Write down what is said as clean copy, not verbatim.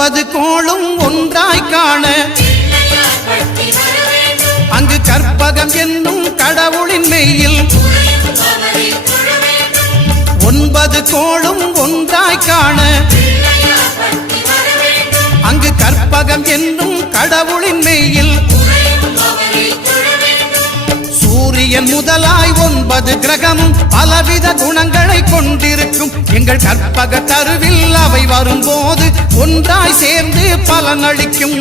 9 கோளும் ஒன்றாய் காண அங்கு கற்பகம் என்னும் கடவுளின் மெய்யில் 9 கோளும் ஒன்றாய் காண அங்கு கற்பகம் என்னும் கடவுளின் மெய்யில் சூரியன் முதலாய் 9 கிரகமும் பலவித குணங்களை கொண்டிருக்கும் எங்கள் கற்பக தருவில் அவை வரும்போது ஒன்றாய் சேர்ந்து பலனளிக்கும்.